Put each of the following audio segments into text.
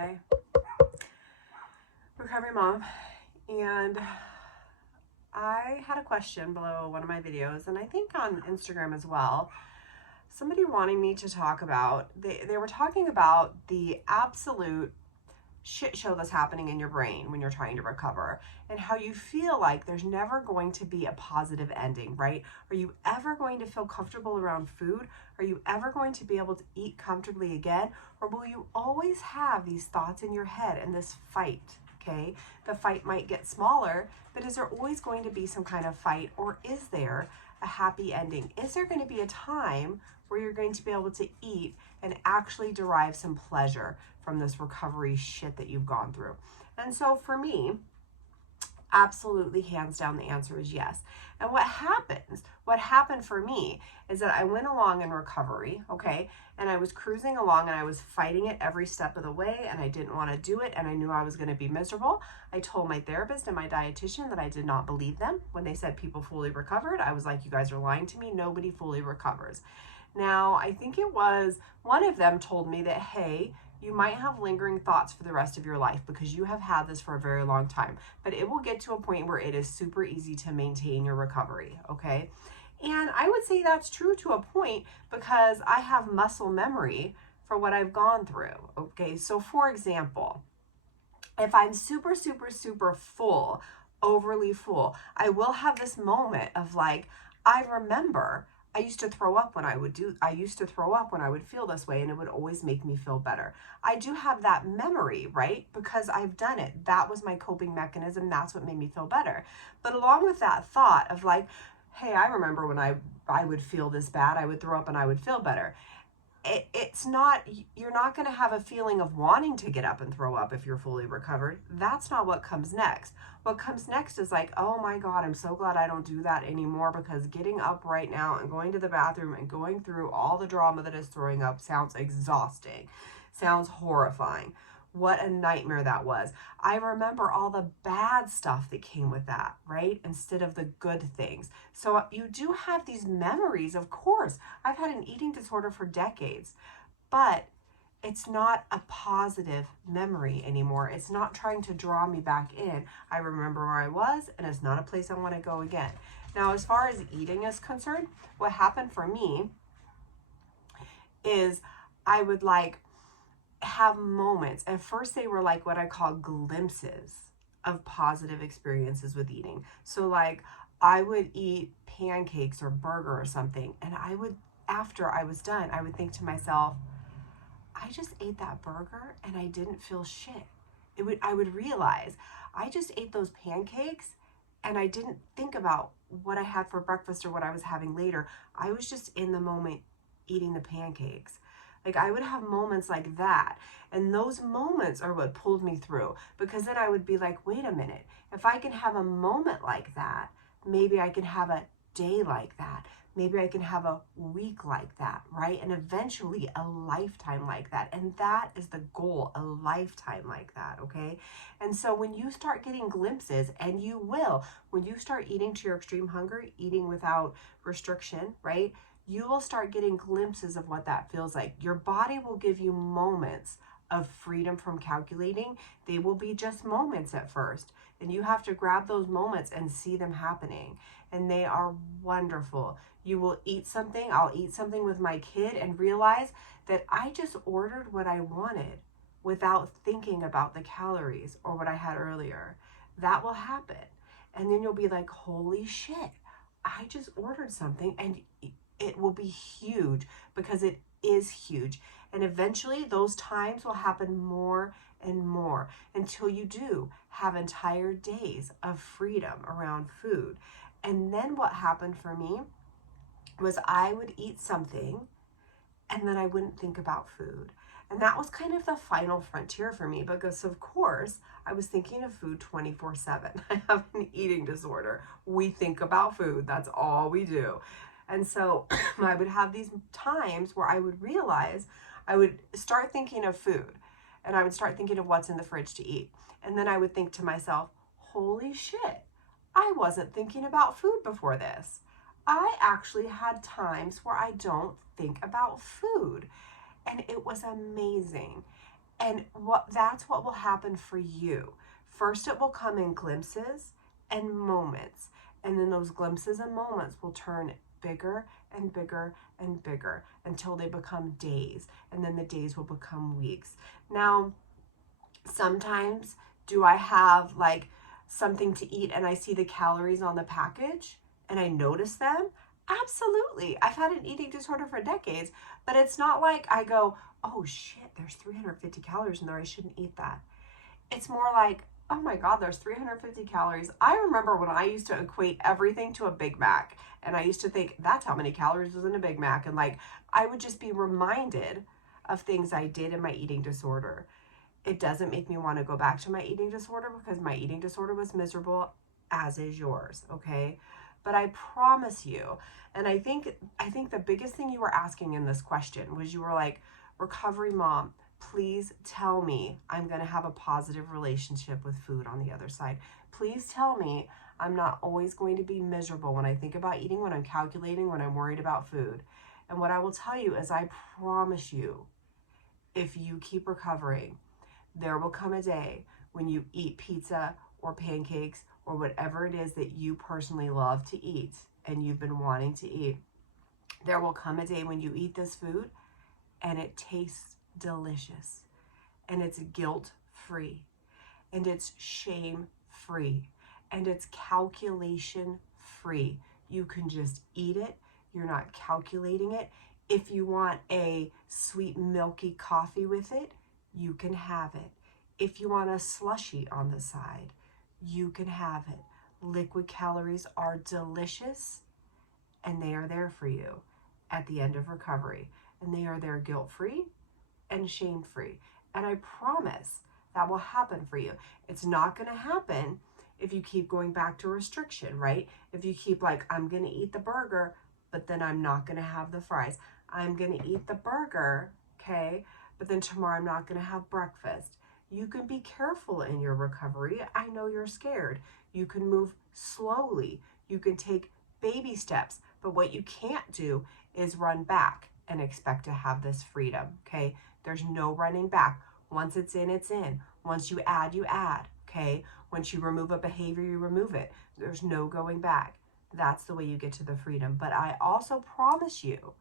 Hi, recovery mom, and I had a question below one of my videos, and I think on Instagram as well, somebody wanting me to talk about, they were talking about the absolute shit show that's happening in your brain when you're trying to recover, and how you feel like there's never going to be a positive ending, right? Are you ever going to feel comfortable around food? Are you ever going to be able to eat comfortably again? Or will you always have these thoughts in your head and this fight? Okay, the fight might get smaller, but is there always going to be some kind of fight, or is there a happy ending? Is there going to be a time where you're going to be able to eat and actually derive some pleasure from this recovery shit that you've gone through? And so for me, absolutely, hands down, the answer is yes. And what happened for me is that I went along in recovery, okay, and I was cruising along and I was fighting it every step of the way, and I didn't want to do it, and I knew I was going to be miserable. I told my therapist and my dietitian that I did not believe them when they said people fully recovered. I was like, you guys are lying to me. Nobody fully recovers. Now, I think it was one of them told me that, hey, you might have lingering thoughts for the rest of your life because you have had this for a very long time, but it will get to a point where it is super easy to maintain your recovery, okay? And I would say that's true to a point because I have muscle memory for what I've gone through, okay? So for example, if I'm super, super, super full, overly full, I will have this moment of like, I remember I used to throw up when I would feel this way, and it would always make me feel better. I do have that memory, right? Because I've done it. That was my coping mechanism. That's what made me feel better. But along with that thought of like, hey, I remember when I would feel this bad, I would throw up and I would feel better. It's not, you're not going to have a feeling of wanting to get up and throw up if you're fully recovered. That's not what comes next. What comes next is like, oh my God, I'm so glad I don't do that anymore, because getting up right now and going to the bathroom and going through all the drama that is throwing up sounds exhausting, sounds horrifying. What a nightmare that was. I remember all the bad stuff that came with that, right? Instead of the good things. So you do have these memories, of course. I've had an eating disorder for decades, but it's not a positive memory anymore. It's not trying to draw me back in. I remember where I was, and it's not a place I want to go again. Now, as far as eating is concerned, what happened for me is I would have moments. At first, they were like what I call glimpses of positive experiences with eating. So like I would eat pancakes or burger or something, and after I was done, I would think to myself, I just ate that burger and I didn't feel shit. I would realize I just ate those pancakes and I didn't think about what I had for breakfast or what I was having later. I was just in the moment eating the pancakes. Like I would have moments like that. And those moments are what pulled me through, because then I would be like, wait a minute, if I can have a moment like that, maybe I can have a day like that. Maybe I can have a week like that, right? And eventually a lifetime like that. And that is the goal, a lifetime like that, okay? And so when you start getting glimpses, and you will, when you start eating to your extreme hunger, eating without restriction, right? You will start getting glimpses of what that feels like. Your body will give you moments of freedom from calculating. They will be just moments at first, and you have to grab those moments and see them happening, and they are wonderful. You will eat something, I'll eat something with my kid and realize that I just ordered what I wanted without thinking about the calories or what I had earlier. That will happen, and then you'll be like, holy shit, I just ordered something, and it will be huge, because it is huge. And eventually those times will happen more and more until you do have entire days of freedom around food. And then what happened for me was I would eat something and then I wouldn't think about food. And that was kind of the final frontier for me, because of course I was thinking of food 24/7. I have an eating disorder. We think about food. That's all we do. And so I would have these times where I would realize, I would start thinking of food, and I would start thinking of what's in the fridge to eat. And then I would think to myself, holy shit, I wasn't thinking about food before this. I actually had times where I don't think about food. And it was amazing. And that's what will happen for you. First, it will come in glimpses and moments. And then those glimpses and moments will turn bigger and bigger and bigger until they become days. And then the days will become weeks. Now, sometimes do I have like something to eat and I see the calories on the package and I notice them? Absolutely. I've had an eating disorder for decades, but it's not like I go, oh shit, there's 350 calories in there, I shouldn't eat that. It's more like, oh my God, there's 350 calories. I remember when I used to equate everything to a Big Mac, and I used to think that's how many calories was in a Big Mac. And like, I would just be reminded of things I did in my eating disorder. It doesn't make me want to go back to my eating disorder because my eating disorder was miserable, as is yours, okay? But I promise you, and I think the biggest thing you were asking in this question was you were like, recovery mom, please tell me I'm going to have a positive relationship with food on the other side. Please tell me I'm not always going to be miserable when I think about eating, when I'm calculating, when I'm worried about food. And what I will tell you is I promise you, if you keep recovering, there will come a day when you eat pizza or pancakes or whatever it is that you personally love to eat and you've been wanting to eat. There will come a day when you eat this food and it tastes delicious and it's guilt-free and it's shame-free and it's calculation-free. You can just eat it. You're not calculating it. If you want a sweet milky coffee with it, you can have it. If you want a slushie on the side, you can have it. Liquid calories are delicious and they are there for you at the end of recovery. And they are there guilt-free and shame-free. And I promise that will happen for you. It's not going to happen if you keep going back to restriction, right? If you keep like, I'm going to eat the burger, but then I'm not going to have the fries. I'm going to eat the burger, okay? But then tomorrow I'm not going to have breakfast. You can be careful in your recovery. I know you're scared. You can move slowly. You can take baby steps. But what you can't do is run back and expect to have this freedom, okay? There's no running back. Once it's in, it's in. Once you add, okay? Once you remove a behavior, you remove it. There's no going back. That's the way you get to the freedom. But I also promise you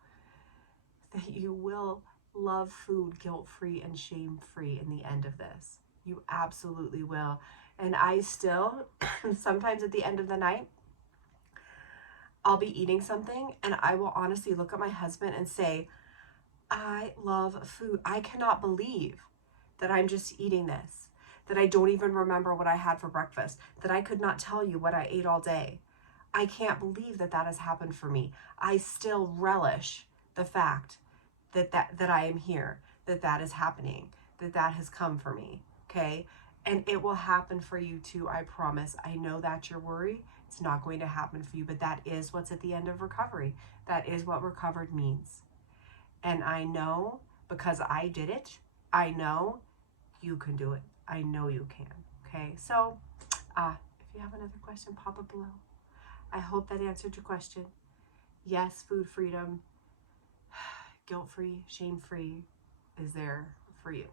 that you will love food guilt-free and shame-free in the end of this. You absolutely will. And I still, sometimes at the end of the night, I'll be eating something and I will honestly look at my husband and say, I love food. I cannot believe that I'm just eating this, that I don't even remember what I had for breakfast, that I could not tell you what I ate all day. I can't believe that that has happened for me. I still relish the fact that I am here, that is happening, that has come for me, okay? And it will happen for you too, I promise. I know that's your worry. It's not going to happen for you, but that is what's at the end of recovery. That is what recovered means. And I know, because I did it, I know you can do it. I know you can, okay? So, if you have another question, pop it below. I hope that answered your question. Yes, food freedom, guilt-free, shame-free is there for you.